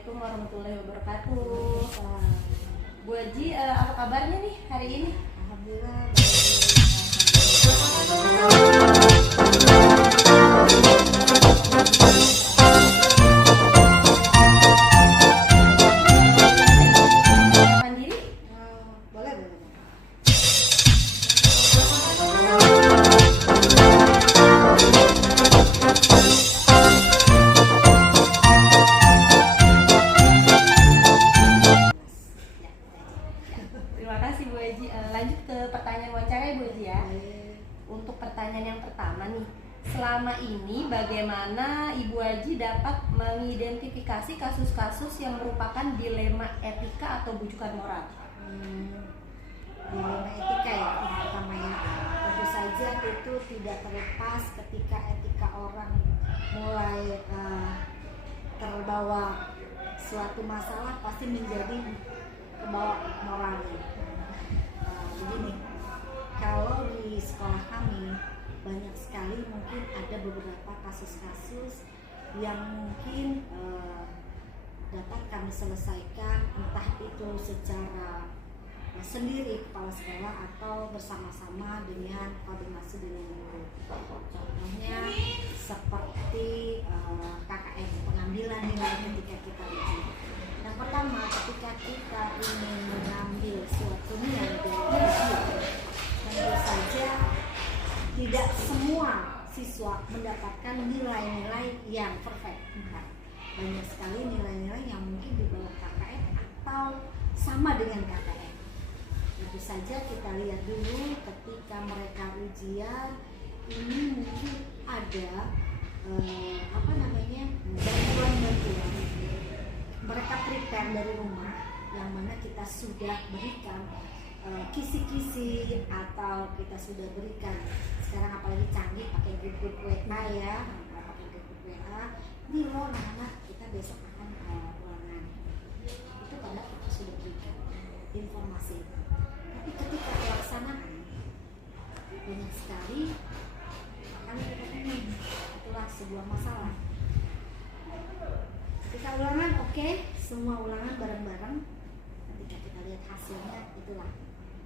Assalamualaikum warahmatullahi wabarakatuh. Bu Haji, apa kabarnya nih hari ini? Alhamdulillah Mandiri? boleh. Terima kasih Bu Haji. Lanjut ke pertanyaan wawancara ya Bu Haji ya. Untuk pertanyaan yang pertama nih, selama ini bagaimana Ibu Haji dapat mengidentifikasi kasus-kasus yang merupakan dilema etika atau bujukan moral? Dilema etika ya, yang pertama ya. Tentu saja itu tidak terlepas ketika etika orang mulai terbawa suatu masalah, pasti menjadi kebawa moralnya. Begini, kalau di sekolah kami banyak sekali mungkin ada beberapa kasus-kasus yang mungkin dapat kami selesaikan, entah itu secara sendiri kepala sekolah atau bersama-sama dengan koordinasi dengan guru. Contohnya seperti KKN, pengambilan nilai ketika kita uji. Yang pertama, ketika kita ingin mengambil suatu nilai dari ujian, tentu saja tidak semua siswa mendapatkan nilai-nilai yang perfect. Banyak sekali nilai-nilai yang mungkin di bawah KKN atau sama dengan KKN. Tentu saja kita lihat dulu ketika mereka ujian, ini mungkin ada bantuan mereka prepare dari rumah, yang mana kita sudah berikan kisi-kisi atau kita sudah berikan sekarang apalagi canggih pakai grup WA ya, pakai grup WA. Ini loh anak kita besok akan ulangan. Itu pada kita sudah berikan informasi itu. Tapi ketika pelaksanaan banyak sekali akan kita ingin, itulah sebuah masalah. Ketika ulangan oke, semua ulangan bareng-bareng. Ketika kita lihat hasilnya, itulah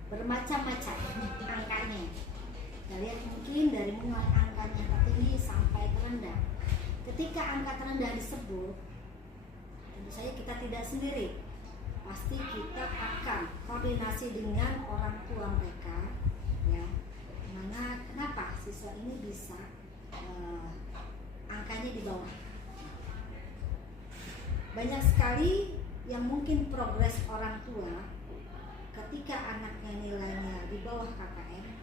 bermacam-macam angkanya. Kita lihat mungkin dari mulai angkanya tertinggi sampai terendah. Ketika angka terendah disebut, tentu saja kita tidak sendiri. Pasti kita akan koordinasi dengan orang tua mereka, ya. Mana kenapa siswa ini bisa angkanya di bawah? Banyak sekali yang mungkin progres orang tua ketika anaknya nilainya di bawah KKN,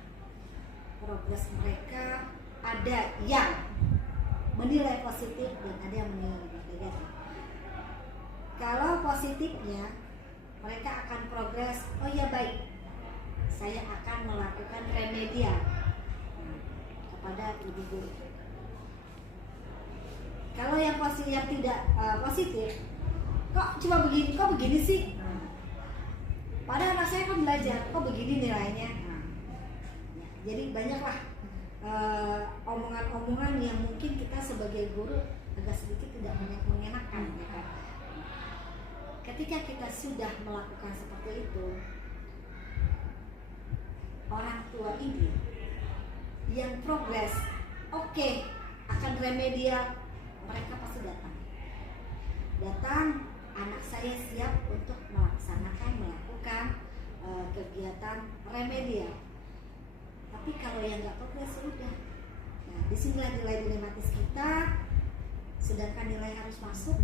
progres mereka ada yang menilai positif dan ada yang menilai negatif. Kalau positifnya, mereka akan progres, oh ya baik, saya akan melakukan remedial kepada ibu guru. Kalau yang tidak positif, kok cuma begini, kok begini sih? Padahal anak saya kan belajar, kok begini nilainya? Jadi banyaklah omongan-omongan yang mungkin kita sebagai guru agak sedikit tidak mengenakan, ya kan? Ketika kita sudah melakukan seperti itu, orang tua ini yang progres, oke, akan remedial, mereka pasti datang, anak saya siap untuk melakukan kegiatan remedial. Tapi kalau yang nggak progres sudah, nah disinilah nilai dilematis kita. Sedangkan nilai harus masuk,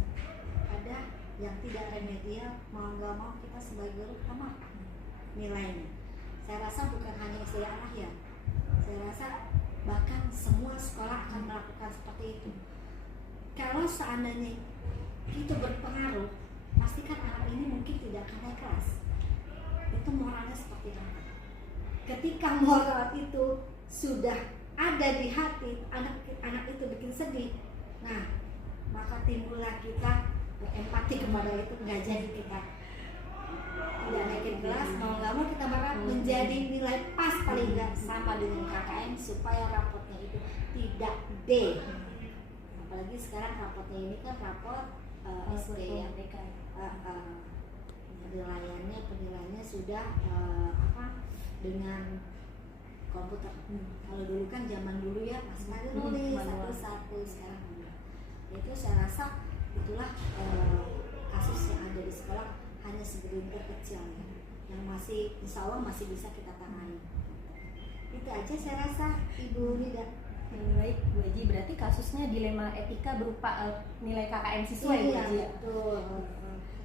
ada yang tidak remedial, mau nggak mau kita sebagai guru tambahkan nilainya. Saya rasa bukan hanya saya arah ya, saya rasa bahkan semua sekolah akan melakukan seperti itu. Kalau seandainya itu berpengaruh, pastikan anak ini mungkin tidak akan naik kelas. Itu moralnya seperti apa? Ketika moral itu sudah ada di hati, anak itu bikin sedih. Nah, maka timbullah kita empati kepada itu, nggak jadi kita tidak naikin kelas, mau nggak mau kita bakal menjadi nilai pas paling nggak sama dengan KKN supaya rapotnya itu tidak D. Apalagi sekarang rapotnya ini kan rapot SP ya. Merdeka. Penilaiannya sudah dengan komputer. Kalau dulu kan zaman dulu ya masih ada nulis satu-satu, sekarang enggak. Itu saya rasa itulah kasus yang ada di sekolah, hanya segelintir kecil ya, yang masih insya Allah masih bisa kita tangani. Itu aja saya rasa, Ibu Nida. Baik Bu Haji, berarti kasusnya dilema etika berupa nilai KKM siswa ya Bu Iya, Haji? betul.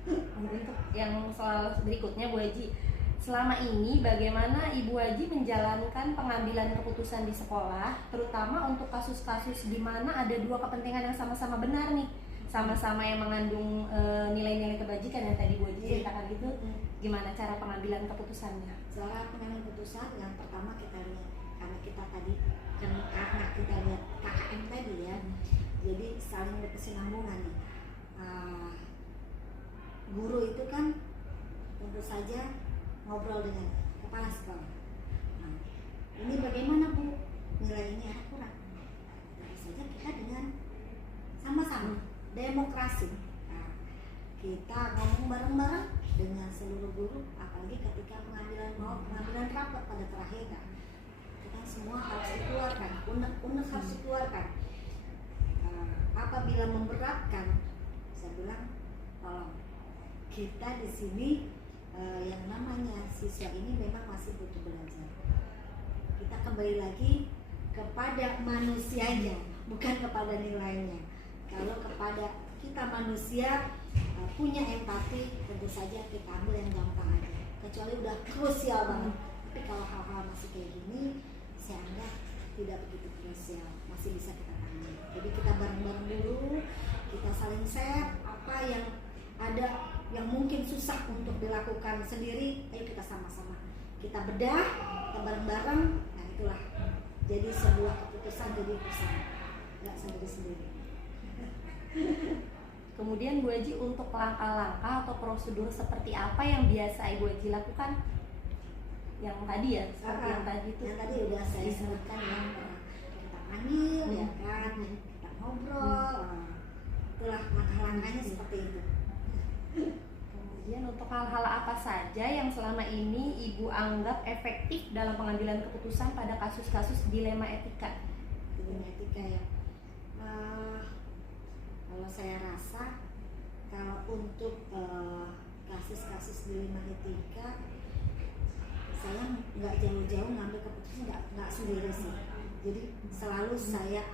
Untuk yang soal berikutnya Bu Haji, selama ini bagaimana Ibu Haji menjalankan pengambilan keputusan di sekolah, terutama untuk kasus-kasus di mana ada dua kepentingan yang sama-sama benar nih, sama-sama yang mengandung nilai-nilai kebajikan yang tadi Bu Haji ceritakan gitu, gimana cara pengambilan keputusannya? Cara pengambilan keputusan yang pertama kita lihat, karena kita lihat KKM tadi ya, jadi saling berkesinambungan nih. Guru itu kan tentu saja ngobrol dengan kepala sekolah. Nah, ini bagaimana Bu? Nilai ini ada kurang. Tentu saja kita dengan sama-sama demokrasi. Nah, kita ngomong bareng-bareng dengan seluruh guru, apalagi ketika pengambilan rapat pada terakhir kan. Kita semua harus dikeluarkan, unek harus dikeluarkan. Apabila memberatkan, saya bilang tolong. Kita di sini yang namanya siswa ini memang masih butuh belajar. Kita kembali lagi kepada manusianya, bukan kepada nilainya. Kalau kepada kita manusia punya empati, tentu saja kita ambil yang gampang aja. Kecuali udah krusial banget. Tapi kalau hal-hal masih kayak gini, saya anggap tidak begitu krusial, masih bisa kita tangani. Jadi kita bareng-bareng dulu, kita saling share apa yang ada yang mungkin susah untuk dilakukan sendiri, ayo kita sama-sama kita bedah, kita bareng-bareng. Nah itulah jadi sebuah keputusan jadi bersama, nggak sendiri-sendiri. Kemudian Bu Haji, untuk langkah-langkah atau prosedur seperti apa yang biasa Ibu Haji lakukan? Yang tadi ya, seperti yang tadi itu. Yang tadi udah saya sebutkan ya, kita panggil ya kan, kita ngobrol. Itulah langkah-langkahnya seperti itu. Kemudian untuk hal-hal apa saja yang selama ini Ibu anggap efektif dalam pengambilan keputusan pada kasus-kasus dilema etika? Dilema etika ya. Kalau saya rasa kalau untuk kasus-kasus dilema etika, saya nggak jauh-jauh ngambil keputusan, nggak sendiri sih. Jadi selalu saya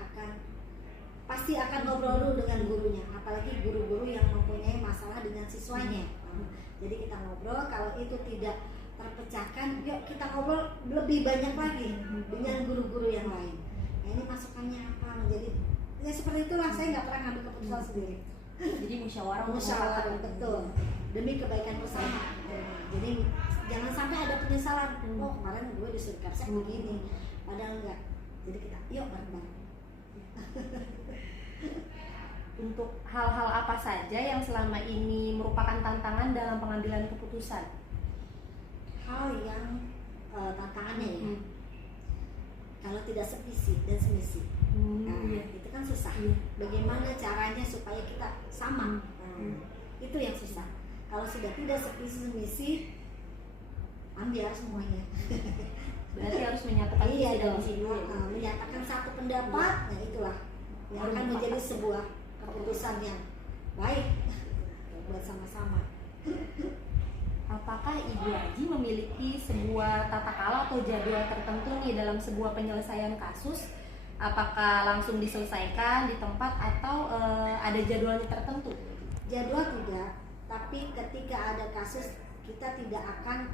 pasti akan ngobrol dulu dengan gurunya, apalagi guru-guru yang mempunyai masalah dengan siswanya. Jadi kita ngobrol, kalau itu tidak terpecahkan, yuk kita ngobrol lebih banyak lagi dengan guru-guru yang lain. Nah ini masukannya apa? Menjadi ya seperti itulah, saya nggak pernah ngambil keputusan sendiri. Jadi musyawarah, betul, demi kebaikan bersama. Jadi jangan sampai ada penyesalan. Oh kemarin gue disuruh kapsek begini, padahal enggak. Jadi kita yuk bareng-bareng. Untuk hal-hal apa saja yang selama ini merupakan tantangan dalam pengambilan keputusan? Hal yang tantangannya ya, kalau tidak sevisi dan semisi, itu kan susah. Bagaimana caranya supaya kita sama? Itu yang susah. Kalau sudah tidak sevisi semisi, ambil semuanya. Berarti harus menyatakan iya dong, menyatakan satu pendapat. Nah itulah yang akan menjadi sebuah keputusan yang baik buat sama-sama. Apakah Ibu Haji memiliki sebuah tata cara atau jadwal tertentu nih dalam sebuah penyelesaian kasus? Apakah langsung diselesaikan di tempat atau ada jadwalnya tertentu? Jadwal tidak, tapi ketika ada kasus kita tidak akan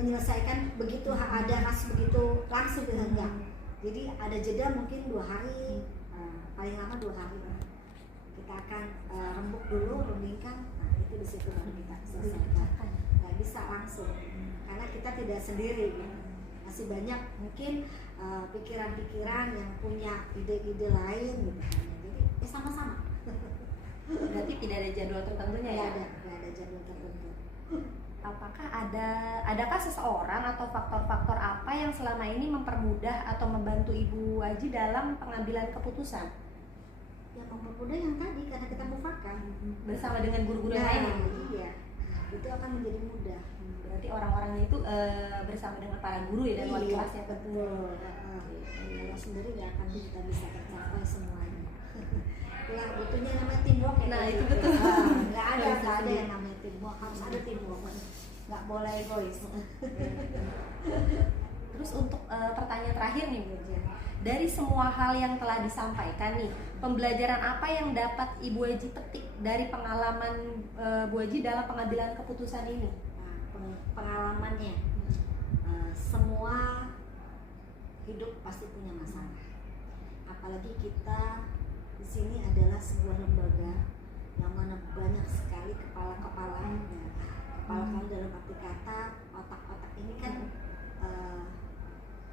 menyelesaikan begitu ada kasus begitu langsung enggak. Jadi ada jeda mungkin 2 hari, paling lama 2 hari. Kita akan rembuk dulu, rundingkan. Nah itu di situ baru kita selesaikan. Nggak bisa langsung, karena kita tidak sendiri. Masih banyak mungkin pikiran-pikiran yang punya ide-ide lain gitu. Jadi sama-sama. Berarti tidak ada jadwal tertentunya ya? Nggak ada jadwal tertentu. Apakah adakah seseorang atau faktor-faktor apa yang selama ini mempermudah atau membantu Ibu Haji dalam pengambilan keputusan? Ya mempermudah yang tadi, karena kita bersama dengan guru-guru yang lain ya, Bu? Iya, itu akan menjadi mudah. Berarti orang-orangnya itu bersama dengan para guru ya dan wali Iya, kelasnya. betul. Kalau sendiri nggak akan kita bisa tercapai semuanya. Yang butuhnya namanya teamwork ya. Nah, kayak itu gitu. betul. Nggak ada yang namanya teamwork, harus ada teamwork. Nggak boleh egois. Terus untuk pertanyaan terakhir nih Bu Haji, dari semua hal yang telah disampaikan nih, pembelajaran apa yang dapat Ibu Haji petik dari pengalaman Bu Haji dalam pengambilan keputusan ini? Nah, pengalamannya, semua hidup pasti punya masalah. Apalagi kita di sini adalah sebuah lembaga yang mana banyak sekali kepala-kepala. Kepala-kepala dalam arti kata, otak-otak ini kan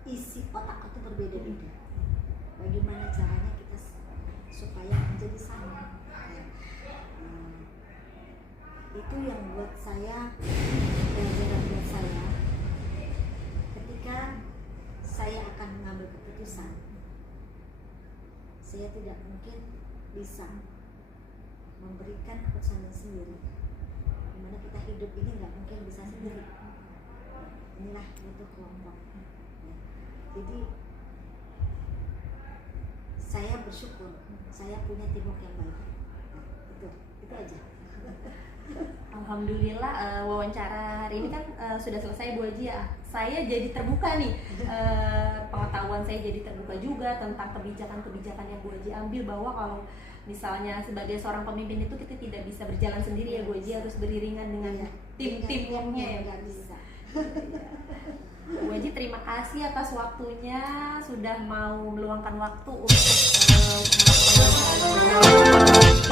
isi otak itu berbeda-beda. Bagaimana caranya kita supaya menjadi sama? Itu yang buat saya, pelajaran buat saya ketika saya akan mengambil keputusan. Saya tidak mungkin bisa memberikan keputusan sendiri. Dimana kita hidup ini nggak mungkin bisa sendiri. Inilah butuh kelompok. Jadi saya bersyukur saya punya teamwork yang baik. Nah, itu aja. Alhamdulillah wawancara hari ini kan sudah selesai Bu Haji ya. Saya jadi terbuka nih, pengetahuan saya jadi terbuka juga tentang kebijakan-kebijakan yang Bu Haji ambil, bahwa kalau misalnya sebagai seorang pemimpin itu kita tidak bisa berjalan sendiri ya Bu Haji, harus beriringan dengan tim-timnya ya. Nggak bisa. Bu Haji terima kasih atas waktunya, sudah mau meluangkan waktu untuk melakukan wawancara.